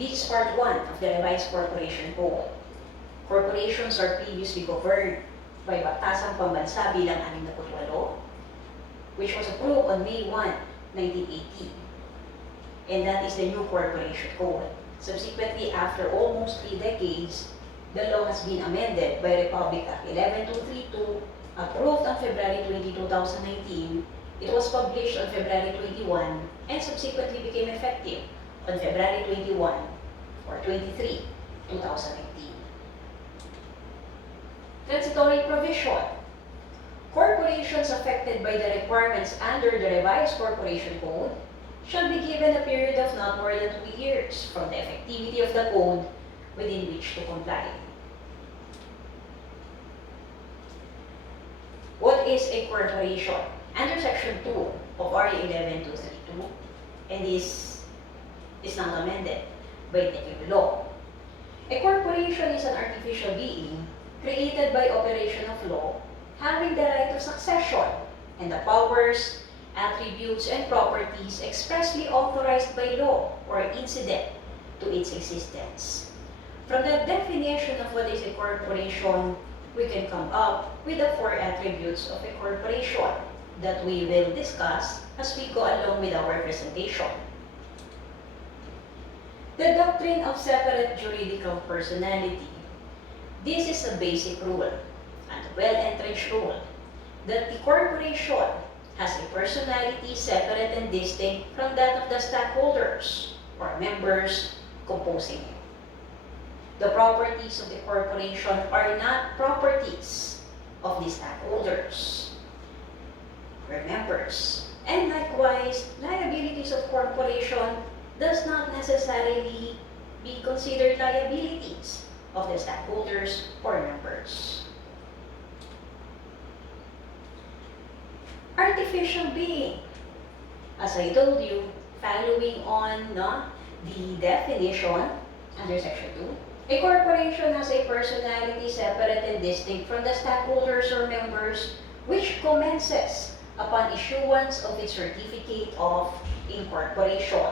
This is part 1 of the revised corporation code. Corporations are previously governed by Batasang Pambansa bilang 68, which was approved on May 1, 1980. And that is the new corporation code. Subsequently, after almost 3 decades, the law has been amended by Republic Act 11232, approved on February 20, 2019. It was published on February 21 and subsequently became effective on February 21 or 23, 2019. Transitory provision. Corporations affected by the requirements under the revised corporation code shall be given a period of not more than 2 years from the effectivity of the code within which to comply. What is a corporation? Under Section 2 of RA 11232, and this is not amended by the new law. A corporation is an artificial being created by operation of law, having the right of succession and the powers, attributes, and properties expressly authorized by law or incident to its existence. From the definition of what is a corporation, we can come up with the 4 attributes of a corporation that we will discuss as we go along with our presentation. The doctrine of separate juridical personality. This is a basic rule and a well-entrenched rule that the corporation has a personality separate and distinct from that of the stockholders or members composing it. The properties of the corporation are not properties of the stockholders or members. And likewise, liabilities of corporation does not necessarily be considered liabilities of the stockholders or members. Artificial being. As I told you, following on the definition under Section 2, a corporation has a personality separate and distinct from the stockholders or members, which commences upon issuance of its certificate of incorporation.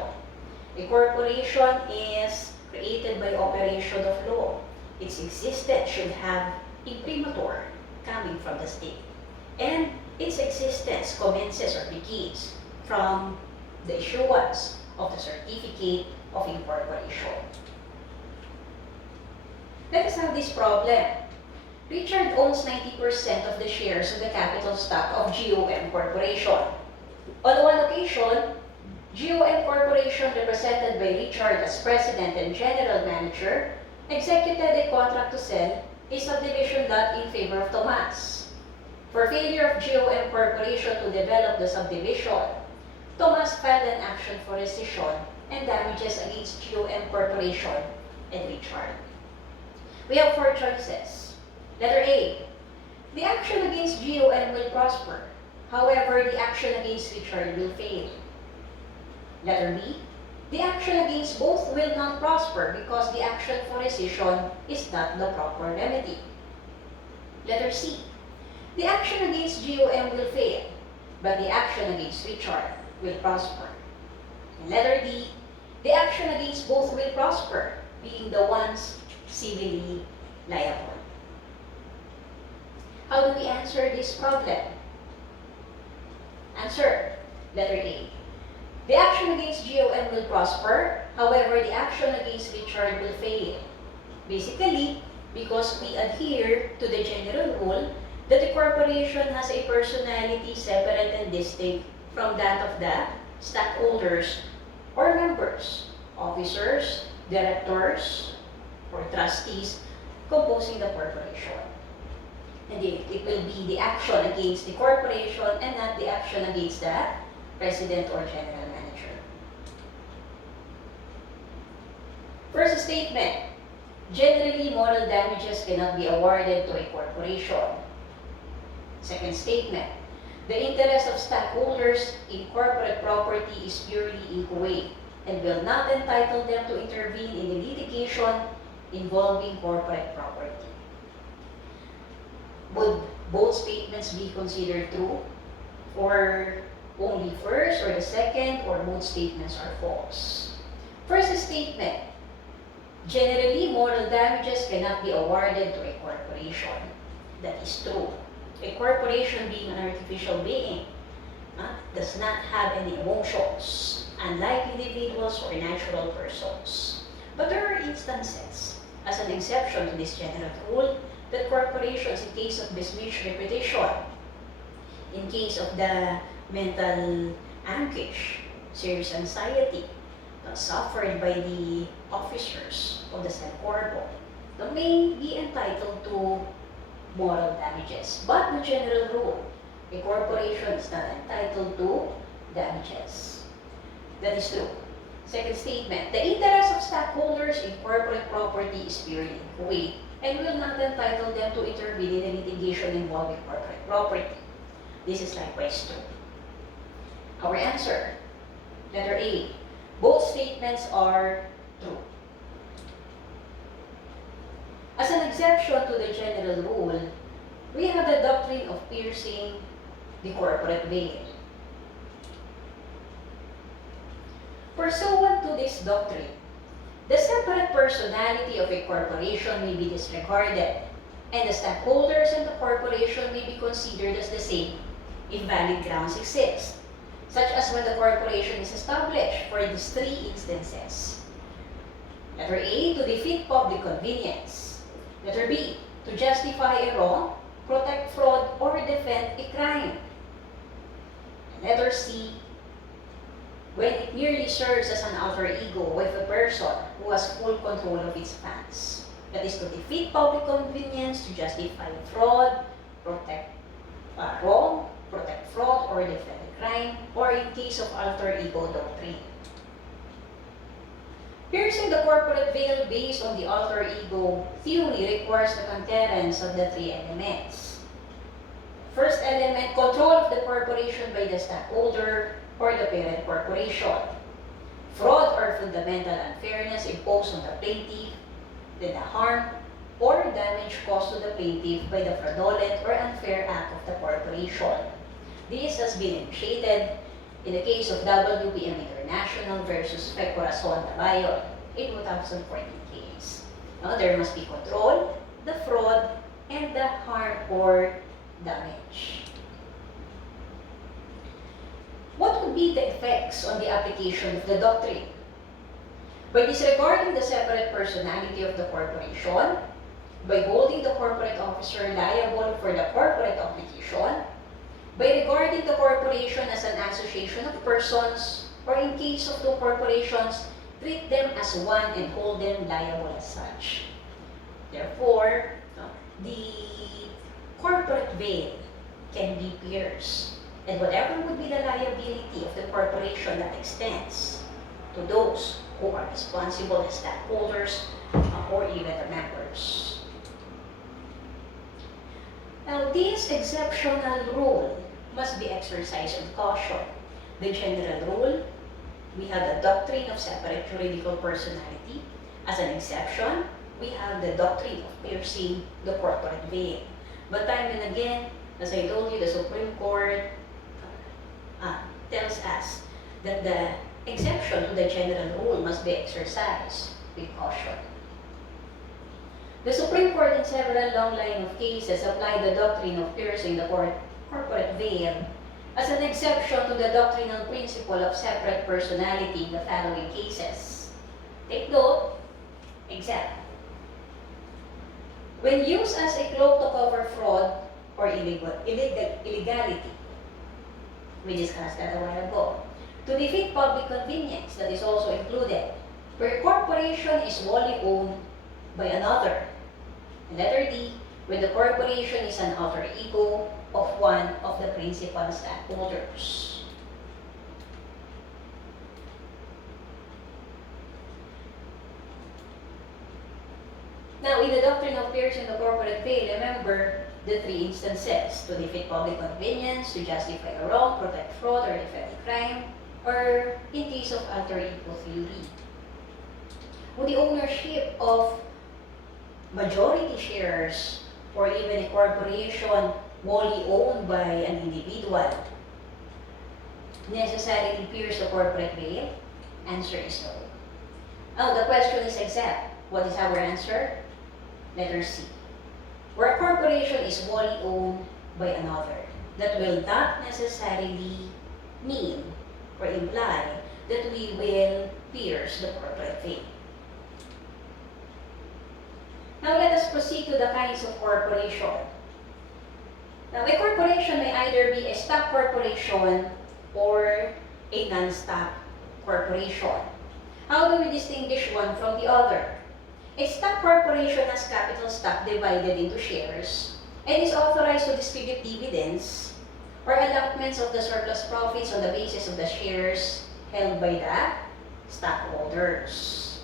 A corporation is created by operation of law. Its existence should have imprimatur coming from the state. And its existence commences or begins from the issuance of the certificate of incorporation. Let us have this problem. Richard owns 90% of the shares of the capital stock of GOM Corporation. On one occasion, GOM Corporation, represented by Richard as President and General Manager, executed a contract to sell a subdivision lot in favor of Tomas. For failure of GOM Corporation to develop the subdivision, Tomas filed an action for rescission and damages against GOM Corporation and Richard. We have 4 choices. Letter A, the action against GOM will prosper. However, the action against Richard will fail. Letter B, the action against both will not prosper because the action for rescission is not the proper remedy. Letter C, the action against GOM will fail, but the action against Richard will prosper. And letter D, the action against both will prosper, being the ones civilly liable. How do we answer this problem? Answer, letter A. The action against GOM will prosper, however, the action against Richard will fail. Basically, because we adhere to the general rule that the corporation has a personality separate and distinct from that of the stockholders or members, officers, directors, or trustees composing the corporation. And it will be the action against the corporation and not the action against the president or general manager. First statement, generally moral damages cannot be awarded to a corporation. Second statement, the interest of stockholders in corporate property is purely inchoate and will not entitle them to intervene in the litigation involving corporate property. Would both statements be considered true, or only first or the second, or both statements are false? First statement, Generally, moral damages cannot be awarded to a corporation. That is true. A corporation, being an artificial being, does not have any emotions, unlike individuals or natural persons. But there are instances, as an exception to this general rule, that corporations, in case of besmirched reputation, in case of the mental anguish, serious anxiety suffered by the officers of the said corpo, may be entitled to moral damages. But the general rule, a corporation is not entitled to damages. That is true. Second statement, the interest of stockholders in corporate property is purely equate and will not entitle them to intervene in litigation involving corporate property. This is likewise true. Our answer, letter A, both statements are true. As an exception to the general rule, we have the doctrine of piercing the corporate veil. Pursuant to this doctrine, the separate personality of a corporation may be disregarded, and the stockholders and the corporation may be considered as the same if valid grounds exist, such as when the corporation is established for these three instances. Letter A, to defeat public convenience. Letter B, to justify a wrong, protect fraud, or defend a crime. Letter C, when it merely serves as an alter ego with a person who has full control of its funds. That is to defeat public convenience, to justify fraud, protect wrong, protect fraud, or defend a crime, or in case of alter ego doctrine. Piercing the corporate veil based on the alter ego theory requires the concurrence of the three elements. First element, control of the corporation by the stockholder or the parent corporation. Fraud or fundamental unfairness imposed on the plaintiff, then the harm or damage caused to the plaintiff by the fraudulent or unfair act of the corporation. This has been initiated in the case of WPM International versus Facto Corporation in 2014 case. Now, there must be control, the fraud, and the harm or damage. What would be the effects on the application of the doctrine? By disregarding the separate personality of the corporation, by holding the corporate officer liable for the corporate obligation, by regarding the corporation as an association of persons, or in case of two corporations, treat them as one and hold them liable as such. Therefore, the corporate veil can be pierced, and whatever would be the liability of the corporation that extends to those who are responsible as stockholders or even the members. Now, this exceptional rule must be exercised with caution. The general rule, we have the doctrine of separate juridical personality. As an exception, we have the doctrine of piercing the corporate veil. But time and again, as I told you, the Supreme Court tells us that the exception to the general rule must be exercised with caution. The Supreme Court in several long line of cases applied the doctrine of piercing the corporate veil as an exception to the doctrinal principle of separate personality in the following cases. Take note, example. When used as a cloak to cover fraud or illegality, we discussed that a while ago. To defeat public convenience, that is also included, where a corporation is wholly owned by another. And letter D, when the corporation is an alter ego of one of the principal stockholders. Now, in the doctrine of piercing the corporate veil, remember the three instances: to defeat public convenience, to justify a wrong, protect fraud, or defend a crime, or in case of alter ego theory. With the ownership of majority shares or even a corporation wholly owned by an individual necessarily pierce the corporate veil? Answer is no. Now, the question is exact. What is our answer? Letter C. Where a corporation is wholly owned by another, that will not necessarily mean or imply that we will pierce the corporate veil. Now let us proceed to the kinds of corporation. Now a corporation may either be a stock corporation or a non-stock corporation. How do we distinguish one from the other? A stock corporation has capital stock divided into shares and is authorized to distribute dividends or allotments of the surplus profits on the basis of the shares held by the stockholders.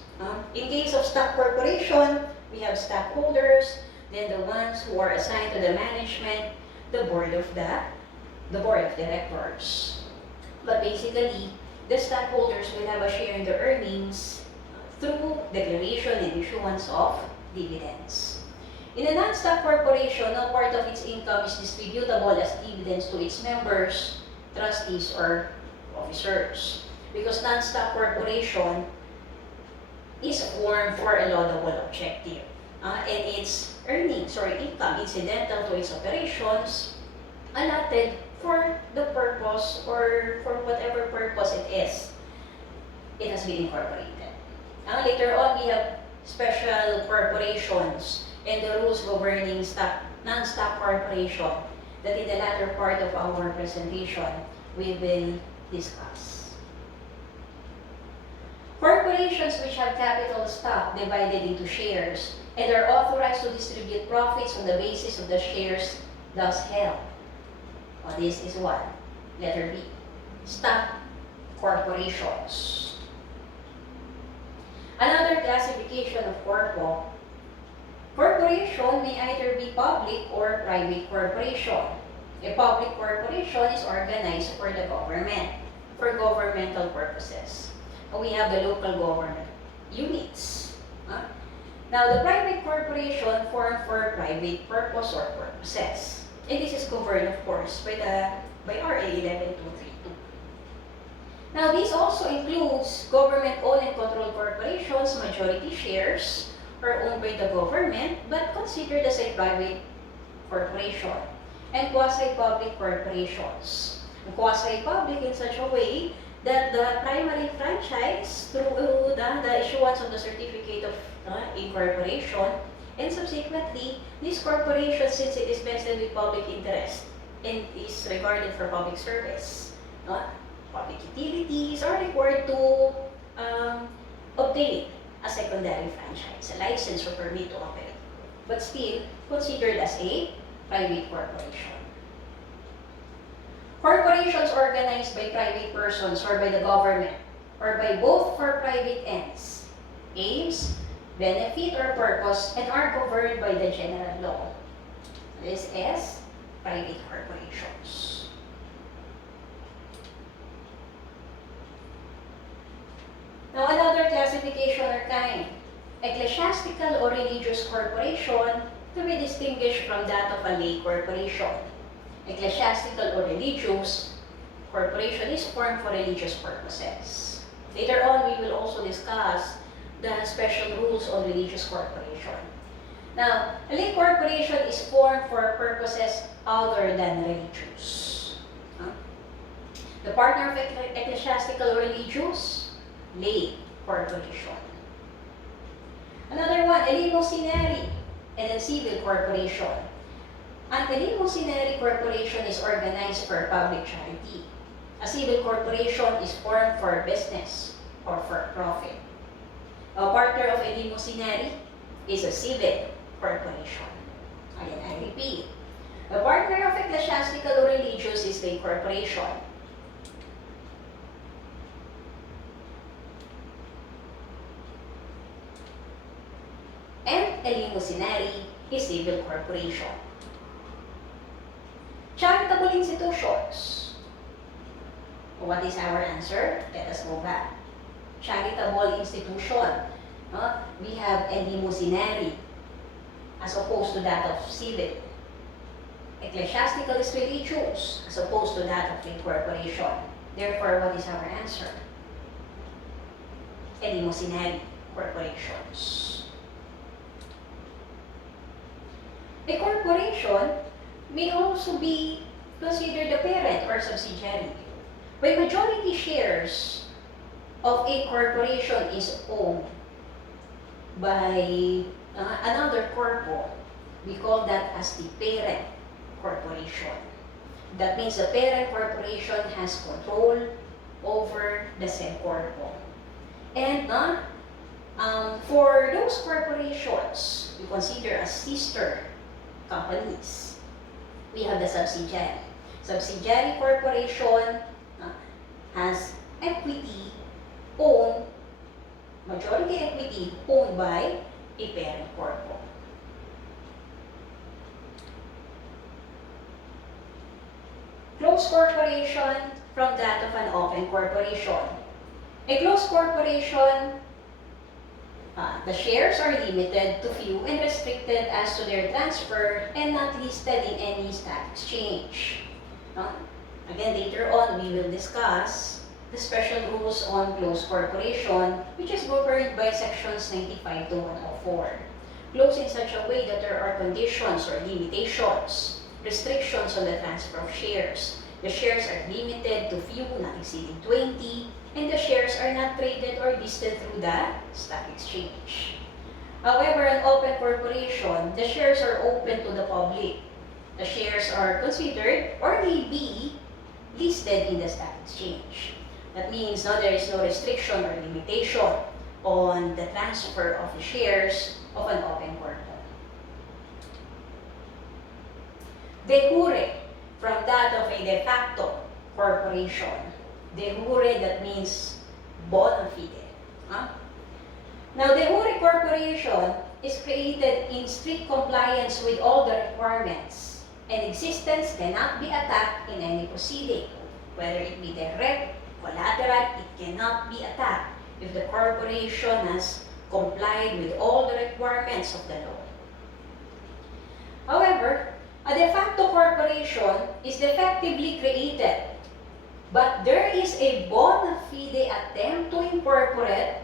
In case of stock corporation, we have stockholders, then the ones who are assigned to the management, the board of directors. But basically, the stockholders will have a share in the earnings through declaration and issuance of dividends. In a non-stock corporation, no part of its income is distributable as dividends to its members, trustees, or officers. Because non-stock corporation is formed for a laudable objective. And its earnings or income incidental to its operations allotted for the purpose or for whatever purpose it is. It has been incorporated. Later on, we have special corporations and the rules governing non-stock corporation that in the latter part of our presentation we will discuss. Corporations which have capital stock divided into shares and are authorized to distribute profits on the basis of the shares thus held. Well, this is what? Letter B. Stock corporations. Another classification of corporation may either be public or private corporation. A public corporation is organized for the government, for governmental purposes. We have the local government units. Now, the private corporation formed for private purpose or purposes. And this is governed, of course, by RA 11232. Now, this also includes government-owned and controlled corporations, majority shares, are owned by the government, but considered as a private corporation, and quasi-public corporations. Quasi-public in such a way that the primary franchise, through the issuance of the certificate of incorporation, and subsequently, this corporation, since it is vested with public interest and is regarded for public service, public utilities are required to obtain a secondary franchise, a license or permit to operate, but still considered as a private corporation. Corporations organized by private persons or by the government or by both for private ends, aims, benefit, or purpose, and are governed by the general law. This is private corporations. Now, another classification or kind, ecclesiastical or religious corporation, to be distinguished from that of a lay corporation. Ecclesiastical or religious corporation is formed for religious purposes. Later on, we will also discuss the special rules on religious corporation. Now, a lay corporation is formed for purposes other than religious. The partner of ecclesiastical or religious, lay corporation. Another one, eleemosynary and a civil corporation. An eleemosynary corporation is organized for public charity. A civil corporation is formed for business or for profit. A partner of eleemosynary is a civil corporation. Again, I repeat. A partner of ecclesiastical or religious is a corporation. And eleemosynary is civil corporation. Charitable institutions. What is our answer? Let us go back. Charitable institution. We have eleemosynary as opposed to that of civil. Ecclesiastical is religious as opposed to that of incorporation. Therefore, what is our answer? Eleemosynary corporations. A corporation may also be considered a parent or subsidiary. When majority shares of a corporation is owned by another corpo, we call that as the parent corporation. That means the parent corporation has control over the said corpo. And for those corporations we consider as sister companies, we have the subsidiary. Subsidiary corporation has equity owned, majority equity owned by a parent corpo. Closed corporation from that of an open corporation. A closed corporation, the shares are limited to few and restricted as to their transfer and not listed in any stock exchange. Again, later on, we will discuss the special rules on closed corporation, which is governed by sections 95 to 104. Closed in such a way that there are conditions or limitations, restrictions on the transfer of shares. The shares are limited to few, not exceeding 20, and the shares are not traded or listed through the stock exchange. However, an open corporation, the shares are open to the public. The shares are considered or may be listed in the stock exchange. That means there is no restriction or limitation on the transfer of the shares of an open corpo. De jure, from that of a de facto corporation. De jure, that means bona fide. Now, de jure corporation is created in strict compliance with all the requirements, and existence cannot be attacked in any proceeding. Whether it be direct, collateral, it cannot be attacked if the corporation has complied with all the requirements of the law. However, a de facto corporation is defectively created, but there is a bona fide attempt to incorporate,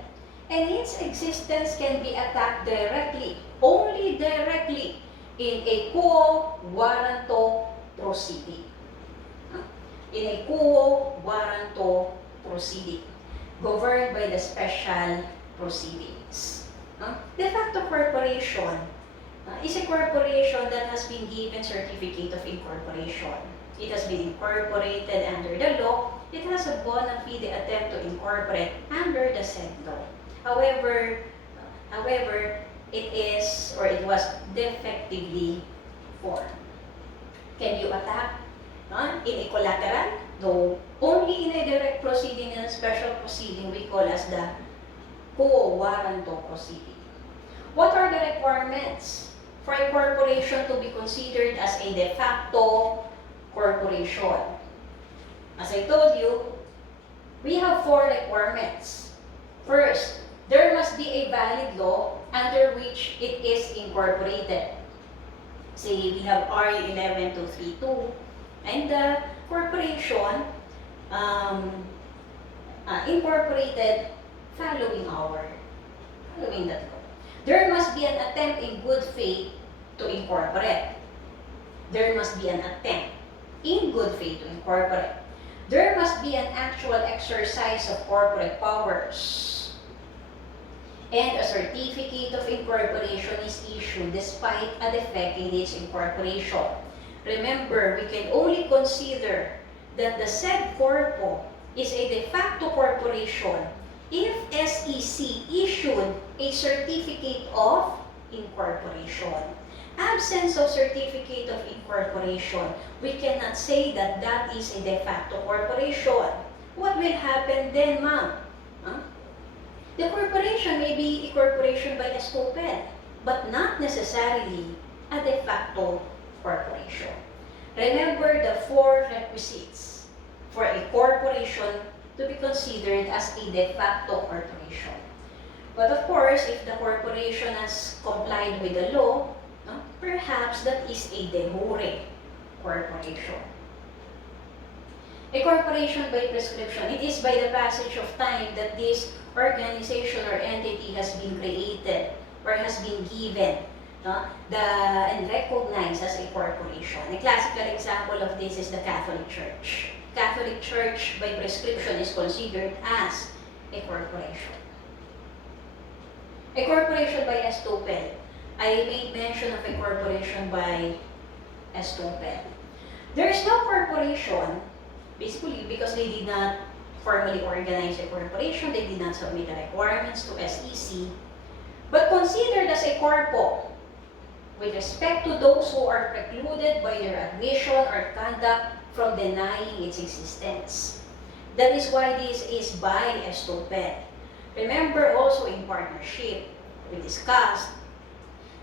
and its existence can be attacked directly, only directly, in a quo warranto proceeding. In a quo warranto proceeding, governed by the special proceedings. De facto corporation is a corporation that has been given certificate of incorporation. It has been incorporated under the law. It has a bona fide attempt to incorporate under the said law. However, it is or it was defectively formed. Can you attack in a collateral? No. Only in a direct proceeding and a special proceeding we call as the quo warranto proceeding. What are the requirements for a corporation to be considered as a de facto corporation? As I told you, we have 4 requirements. First, there must be a valid law under which it is incorporated. Say we have RE 11232, and the corporation incorporated following that law. There must be an attempt in good faith to incorporate. There must be an attempt in good faith to incorporate. There must be an actual exercise of corporate powers. And a certificate of incorporation is issued despite a defect in its incorporation. Remember, we can only consider that the said corpo is a de facto corporation if SEC issued a certificate of incorporation. Absence of certificate of incorporation, we cannot say that that is a de facto corporation. What will happen then, ma'am? The corporation may be a corporation by estoppel, but not necessarily a de facto corporation. Remember the 4 requisites for a corporation to be considered as a de facto corporation. But of course, if the corporation has complied with the law, perhaps that is a de jure corporation. A corporation by prescription, it is by the passage of time that this organization or entity has been created or has been given and recognized as a corporation. A classical example of this is the Catholic Church. Catholic Church, by prescription, is considered as a corporation. A corporation by estoppel. I made mention of a corporation by estoppel. There is no corporation, basically because they did not formally organize a corporation, they did not submit the requirements to SEC, but considered as a corpo with respect to those who are precluded by their admission or conduct from denying its existence. That is why this is by estoppel. Remember also in partnership, we discussed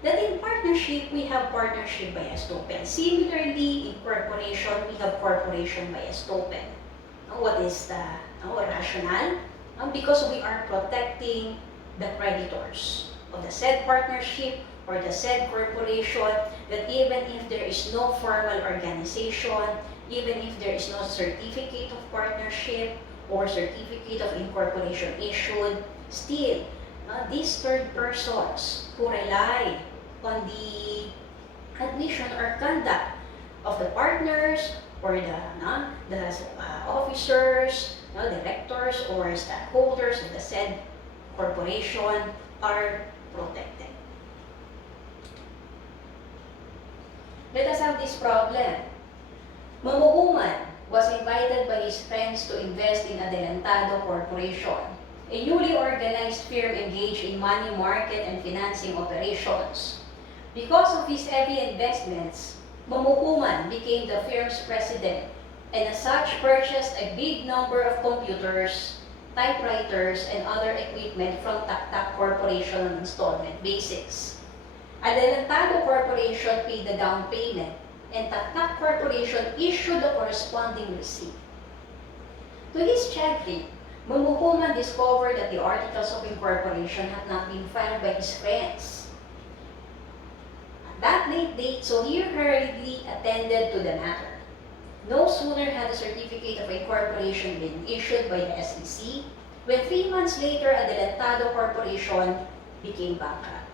that in partnership, we have partnership by estoppel. Similarly, in corporation, we have corporation by estoppel. What is the rationale? Because we are protecting the creditors of the said partnership or the said corporation, that even if there is no formal organization, even if there is no certificate of partnership or certificate of incorporation issued, still, these third persons who rely on the admission or conduct of the partners or the officers, directors or stockholders of the said corporation are protected. Let us have this problem. Mamuhuman was invited by his friends to invest in Adelantado Corporation, a newly organized firm engaged in money market and financing operations. Because of his heavy investments, Mamuhuman became the firm's president and as such purchased a big number of computers, typewriters, and other equipment from Facto Corporation on installment basis. Adelantado Corporation paid the down payment and Facto Corporation issued the corresponding receipt. To his chagrin, Mamuhuman discovered that the articles of incorporation had not been filed by his friends at that late date, so he hurriedly attended to the matter. No sooner had the certificate of incorporation been issued by the SEC, when 3 months later, Adelantado Corporation became bankrupt.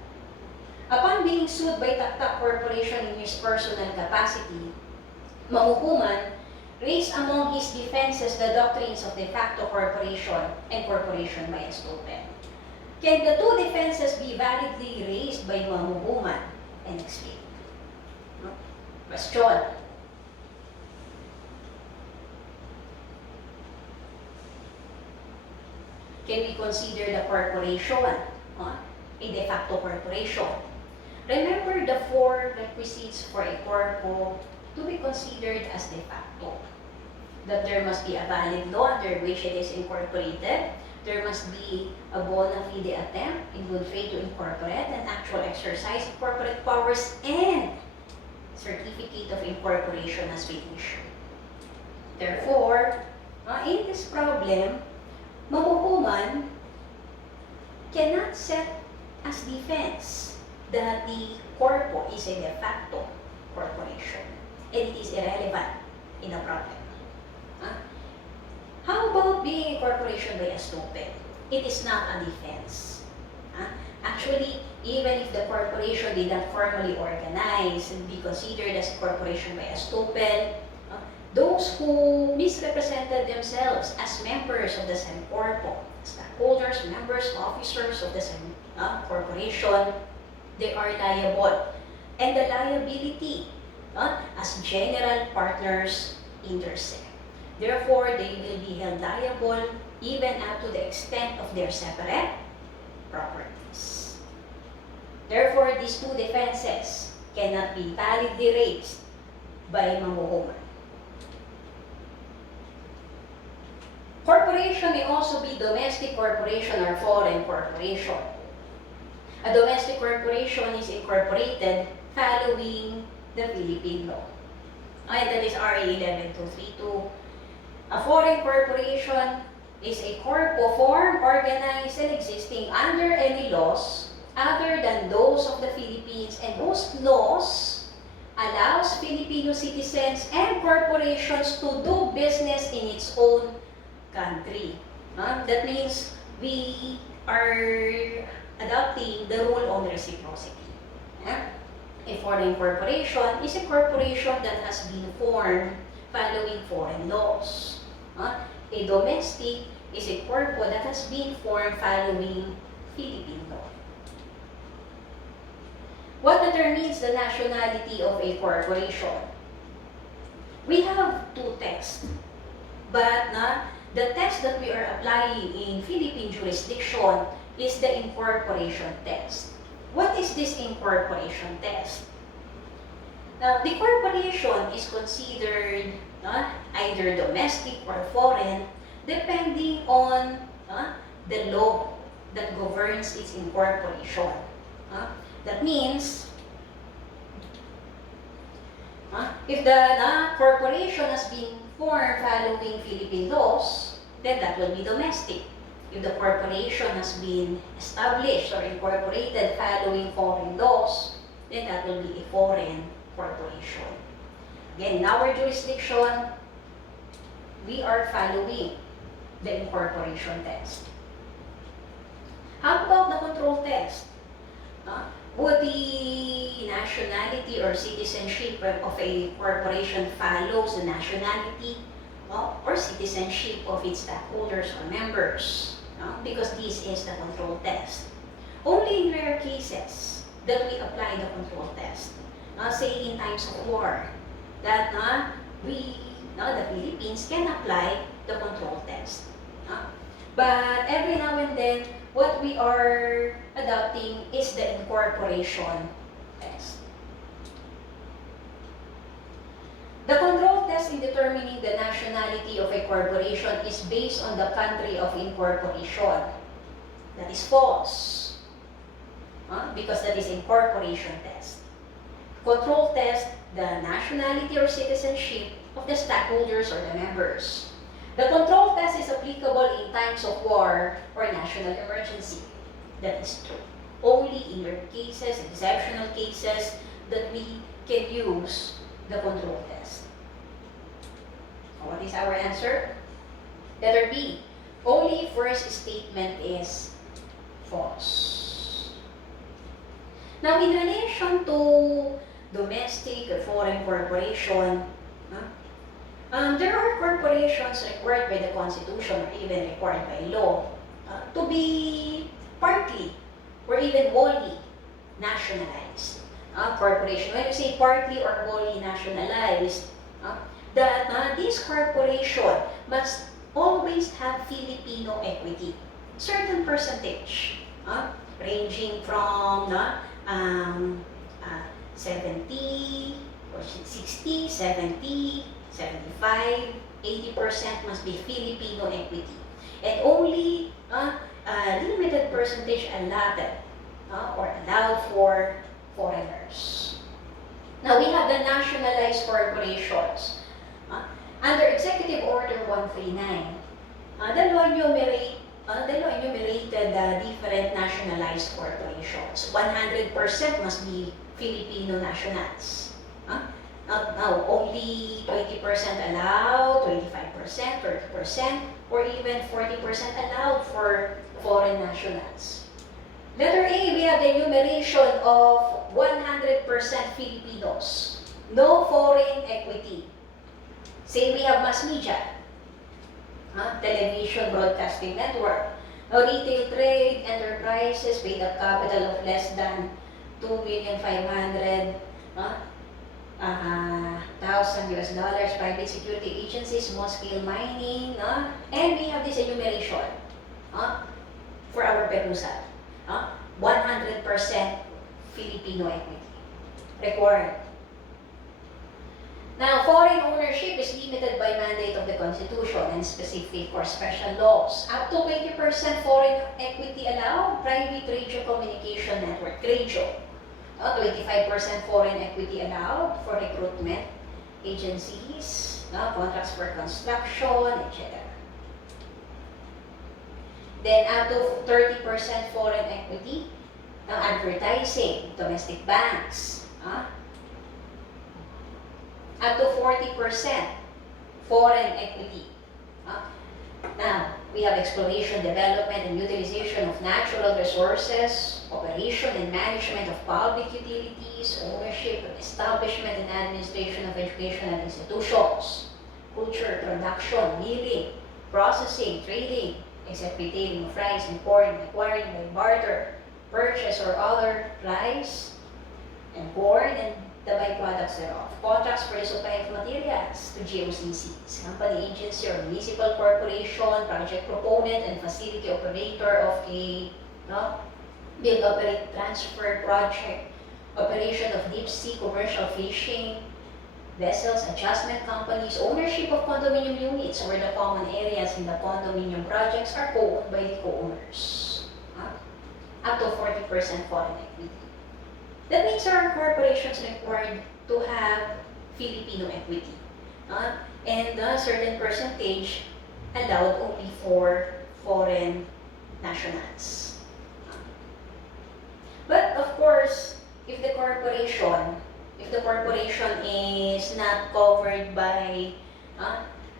Upon being sued by Facto Corporation in his personal capacity, Mamuhuman raised among his defenses the doctrines of the Facto Corporation and corporation by estoppel. Can the two defenses be validly raised by Mamuhuman and explained? Question. Can we consider the corporation a de facto corporation? Remember the 4 requisites for a corpo to be considered as de facto. That there must be a valid law under which it is incorporated, there must be a bona fide attempt in good faith to incorporate, an actual exercise of corporate powers, and certificate of incorporation has been issued. Therefore, in this problem, Mamuhuman cannot set as defense that the corpo is a de facto corporation, and it is irrelevant in the problem. How about being a corporation by estoppel? It is not a defense. Actually, even if the corporation did not formally organize and be considered as a corporation by estoppel, those who misrepresented themselves as members of the same corpo, stockholders, members, officers of the same corporation, they are liable. And the liability as general partners intersect. Therefore, they will be held liable even up to the extent of their separate properties. Therefore, these two defenses cannot be validly raised by Mamuhuman. Corporation may also be domestic corporation or foreign corporation. A domestic corporation is incorporated following the Philippine law. And that is RA 11232. A foreign corporation is a corpo formed, organized, and existing under any laws other than those of the Philippines, and those laws allows Filipino citizens and corporations to do business in its own country. That means we are adopting the rule on reciprocity. A foreign corporation is a corporation that has been formed following foreign laws. A domestic is a corpo that has been formed following Philippine law. What determines the nationality of a corporation? We have two tests, but the test that we are applying in Philippine jurisdiction is the incorporation test. What is this incorporation test? Now, the corporation is considered either domestic or foreign depending on the law that governs its incorporation. That means, if the corporation has been formed following Philippine laws, then that will be domestic. If the corporation has been established or incorporated following foreign laws, then that will be a foreign corporation. Again, in our jurisdiction, we are following the incorporation test. How about the control test? Would the nationality or citizenship of a corporation follows the nationality or citizenship of its stockholders or members? Because this is the control test. Only in rare cases that we apply the control test. Say in times of war, that the Philippines can apply the control test. But every now and then, what we are adopting is the incorporation test. The control test in determining the nationality of a corporation is based on the country of incorporation. That is false, because that is incorporation test. Control test, the nationality or citizenship of the stockholders or the members. The control test is applicable in times of war or national emergency. That is true. Only in rare cases, exceptional cases, that we can use the control test. So what is our answer? Letter B. Only first statement is false. Now, in relation to domestic or foreign corporation, there are corporations required by the Constitution or even required by law to be partly or even wholly nationalized. Corporation, when you say partly or wholly nationalized, that this corporation must always have Filipino equity, certain percentage, ranging from 70 or 60, 70, 75, 80% must be Filipino equity. And only a limited percentage allotted or allowed for foreigners. Now, we have the nationalized corporations. Under Executive Order 139, the law enumerated different nationalized corporations. 100% must be Filipino nationals. Now, only 20% allowed, 25%, 30%, or even 40% allowed for foreign nationals. Letter A, we have the enumeration of 100% Filipinos. No foreign equity. Say we have mass media, television, broadcasting network, retail trade, enterprises, paid up capital of less than 2,500,000 $1,000, private security agencies, small-scale mining, and we have this enumeration for our perusal. 100% Filipino equity required. Now, foreign ownership is limited by mandate of the Constitution and specific or special laws. Up to 20% foreign equity allowed, private radio communication network, radio. 25% foreign equity allowed for recruitment agencies, contracts for construction, etc. Then up to 30% foreign equity, advertising, domestic banks. Up to 40% foreign equity. Now, we we have exploration, development, and utilization of natural resources, operation and management of public utilities, ownership, establishment, and administration of educational institutions, culture, production, milling, processing, trading, except retailing of rice and corn, acquiring by barter, purchase or other rice and corn and the byproducts thereof, contracts for the supply of materials to GOCCs, company agency or municipal corporation, project proponent and facility operator of a build, operate, transfer project, operation of deep sea commercial fishing vessels, adjustment companies, ownership of condominium units where the common areas in the condominium projects are co-owned by the co-owners. Up to 40% foreign equity. That means our corporations required to have Filipino equity. And a certain percentage allowed only for foreign nationals. But of course, if the corporation is not covered by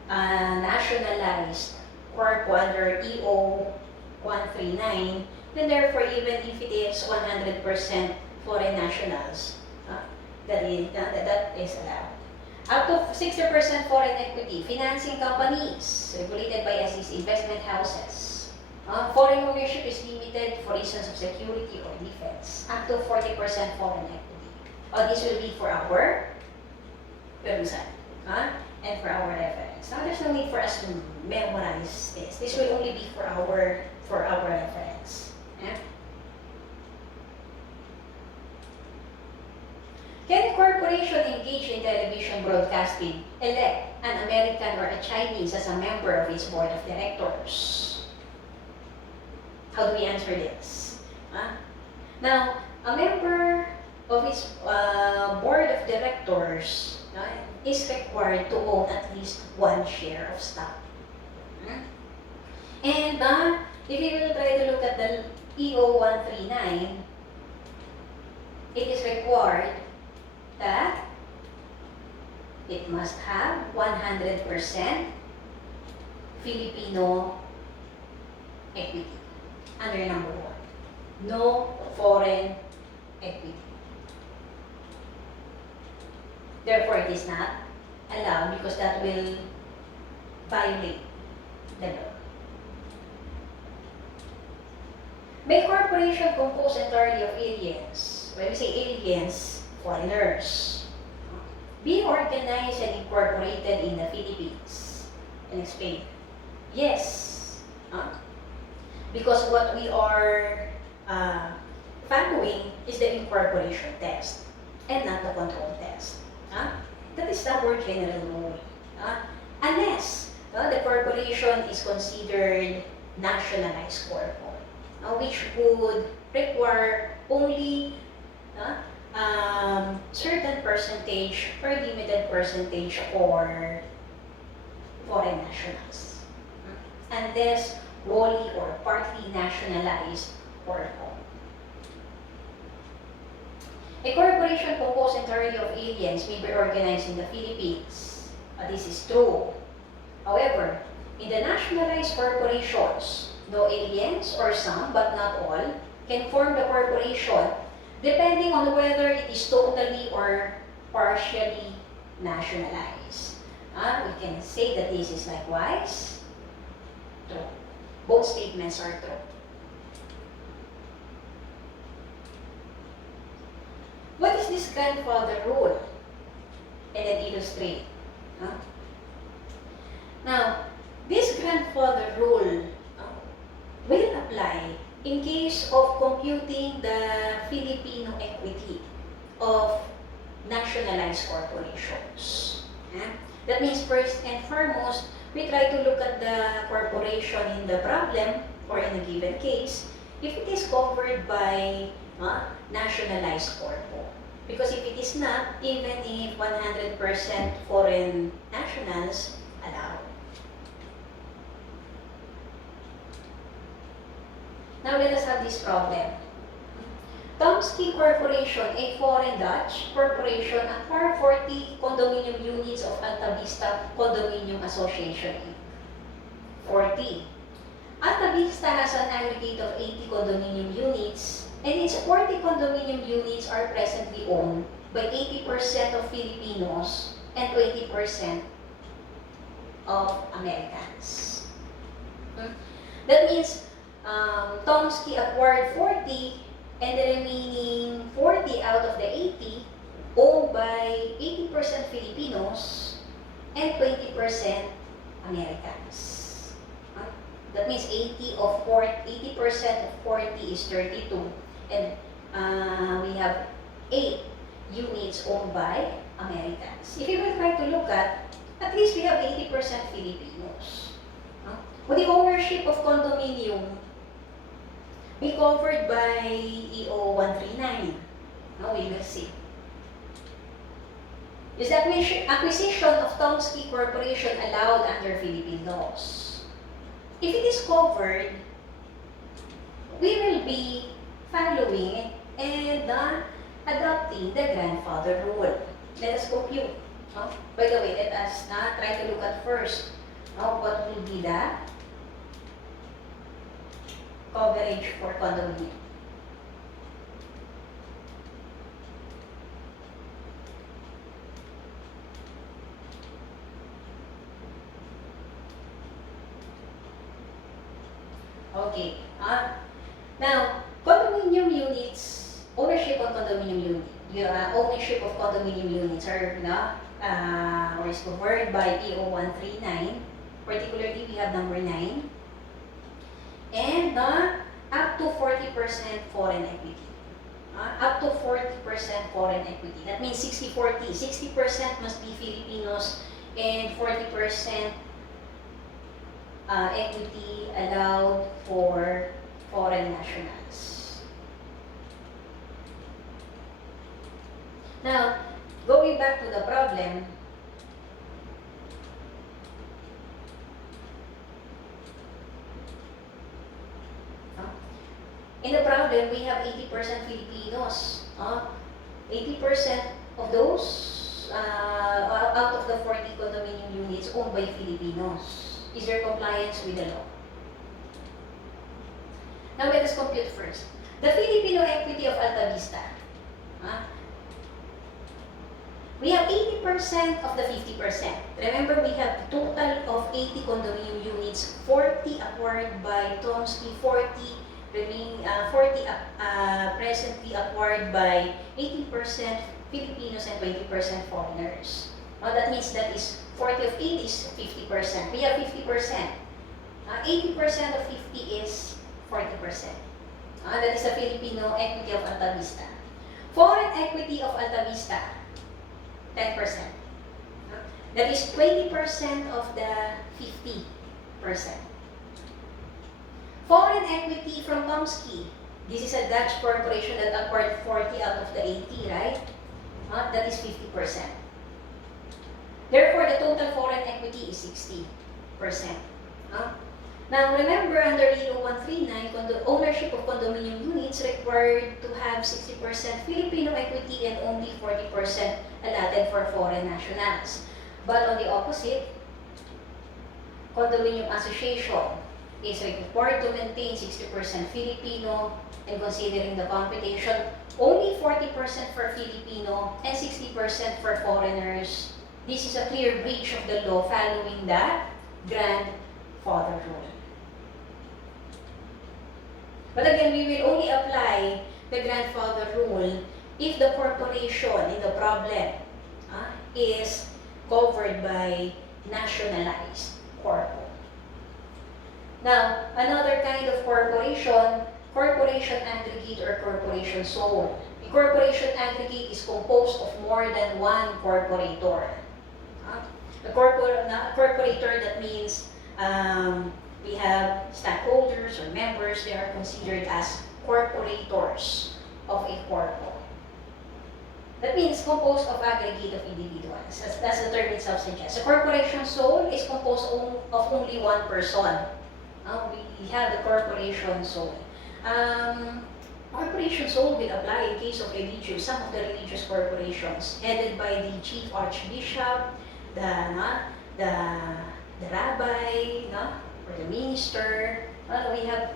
nationalized corp under EO 139, then therefore even if it is 100% foreign nationals, that is allowed. Up to 60% foreign equity, financing companies regulated by SEC, investment houses. Foreign ownership is limited for reasons of security or defense. Up to 40% foreign equity. This will be for our perusan, and for our reference. Now, there's no need for us to memorize this. This will only be for our reference. Can a corporation engage in television broadcasting elect an American or a Chinese as a member of its board of directors? How do we answer this? Now, a member of its board of directors is required to own at least one share of stock. And if you will try to look at the EO 139, it is required that it must have 100% Filipino equity under number 1. No foreign equity. Therefore, it is not allowed because that will violate the law. May corporation composed entirely of aliens, when we say aliens, foreigners, be organized and incorporated in the Philippines? And explain. Yes. Because what we are following is the incorporation test and not the control test. That is our general rule. Unless the corporation is considered nationalized corpo, which would require only certain percentage or limited percentage for foreign nationals. Unless wholly or partly nationalized corpo. A corporation composed entirely of aliens may be organized in the Philippines. This is true. However, in the nationalized corporations, no aliens or some, but not all, can form the corporation depending on whether it is totally or partially nationalized. We can say that this is likewise true. Both statements are true. What is this grandfather rule? And then illustrate. Now, this grandfather rule will apply in case of computing the Filipino equity of nationalized corporations. That means first and foremost, we try to look at the corporation in the problem or in a given case if it is covered by nationalized corpo. Because if it is not, even if 100% foreign nationals allowed. Now let us have this problem. Tomsky Corporation, a foreign Dutch corporation, acquired 40 condominium units of Alta Vista Condominium Association Inc. 40. Alta Vista has an aggregate of 80 condominium units, and its 40 condominium units are presently owned by 80% of Filipinos and 20% of Americans. That means Tomsky acquired 40 and the remaining 40 out of the 80 owned by 80% Filipinos and 20% Americans. That means 80% of 40 is 32, and we have 8 units owned by Americans. If you will try to look at least we have 80% Filipinos. With the ownership of condominium, be covered by EO 139. Now we will see. Is the acquisition of Tomsky Corporation allowed under Philippine laws? If it is covered, we will be following it and adopting the grandfather rule. Let us compute. By the way, let us try to look at first what will be the coverage for condominium. Okay. Now, condominium units, ownership of condominium units are or is covered by EO 139. Particularly, we have number 9. And up to 40% foreign equity. Up to 40% foreign equity. That means 60-40. 60% must be Filipinos and 40% equity allowed for foreign nationals. Now, going back to the problem, in the problem, we have 80% Filipinos. 80% of those out of the 40 condominium units owned by Filipinos. Is there compliance with the law? Now let us compute first. The Filipino equity of Alta Vista. We have 80% of the 50%. Remember, we have a total of 80 condominium units, 40 acquired by Tomsky, 40 presently acquired by 80% Filipinos and 20% foreigners. That means that is 40 of 8 is 50%. We have 50%. 80% of 50 is 40%. That is the Filipino equity of Alta Vista. Foreign equity of Alta Vista, 10%. That is 20% of the 50%. Foreign equity from Tomsky. This is a Dutch corporation that acquired 40 out of the 80, right? That is 50%. Therefore, the total foreign equity is 60%. Now, remember, under EO 139, ownership of condominium units required to have 60% Filipino equity and only 40% allotted for foreign nationals. But on the opposite, condominium association is required to maintain 60% Filipino, and considering the computation, only 40% for Filipino and 60% for foreigners. This is a clear breach of the law following the grandfather rule. But again, we will only apply the grandfather rule if the corporation in the problem is covered by nationalized corpo. Now, another kind of corporation aggregate or corporation sole. A corporation aggregate is composed of more than one corporator. A corporator, that means we have stockholders or members. They are considered as corporators of a corpo. That means composed of aggregate of individuals. That's the term itself suggests. A corporation sole is composed of only one person. We have the corporation sole. Corporation sole will apply in case of some of the religious corporations headed by the chief archbishop, the rabbi, or the the minister. We have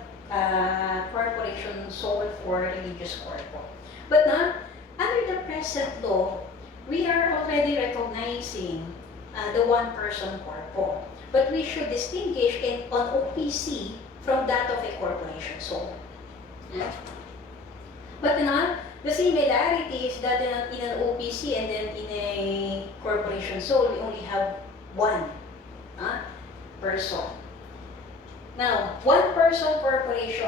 corporation sole for religious corpo. But now, under the present law, we are already recognizing the one-person corpo. But we should distinguish on OPC from that of a corporation sole. But now, the similarity is that in an OPC and then in a corporation sole, we only have one person. Now, one-person corporation